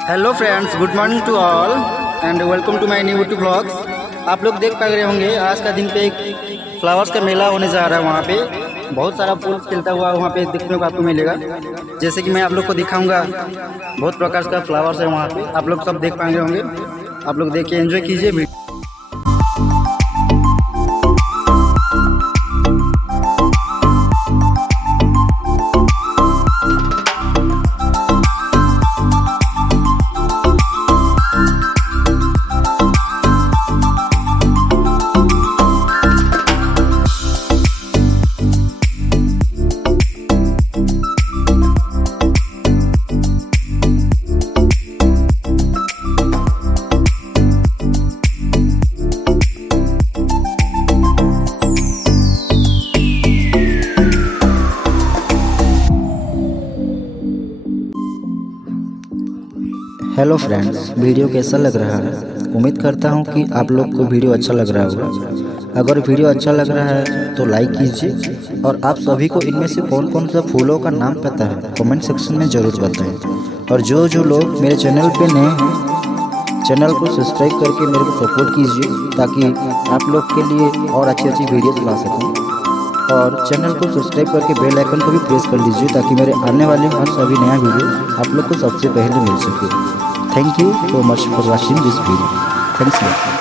Hello friends, good morning to all and welcome to my new YouTube blogs. आप लोग देख पा रहे होंगे आज का दिन पे एक फ्लावर्स का मेला होने जा रहा है। वहाँ पे बहुत सारा फूल खिलता हुआ वहाँ पे देखने को आपको मिलेगा। जैसे कि मैं आप लोग को दिखाऊंगा, बहुत प्रकार का फ्लावर्स है वहाँ पे, आप लोग सब देख पाएंगे होंगे। आप लोग देखिए, एंजॉय कीजिए। हेलो फ्रेंड्स, वीडियो कैसा लग रहा है? उम्मीद करता हूं कि आप लोग को वीडियो अच्छा लग रहा होगा। अगर वीडियो अच्छा लग रहा है तो लाइक कीजिए, और आप सभी को इनमें से कौन कौन सा फूलों का नाम पता है कमेंट सेक्शन में ज़रूर बताएं। और जो लोग मेरे चैनल पे नए हैं, चैनल को सब्सक्राइब करके मेरे को सपोर्ट कीजिए, ताकि आप लोग के लिए और अच्छी वीडियोज़ ला सकूँ। और चैनल को सब्सक्राइब करके बेल आइकन को भी प्रेस कर लीजिए, ताकि मेरे आने वाले हर सभी नया वीडियो आप लोग को सबसे पहले मिल सके। Thank you so much for watching this video. Thanks.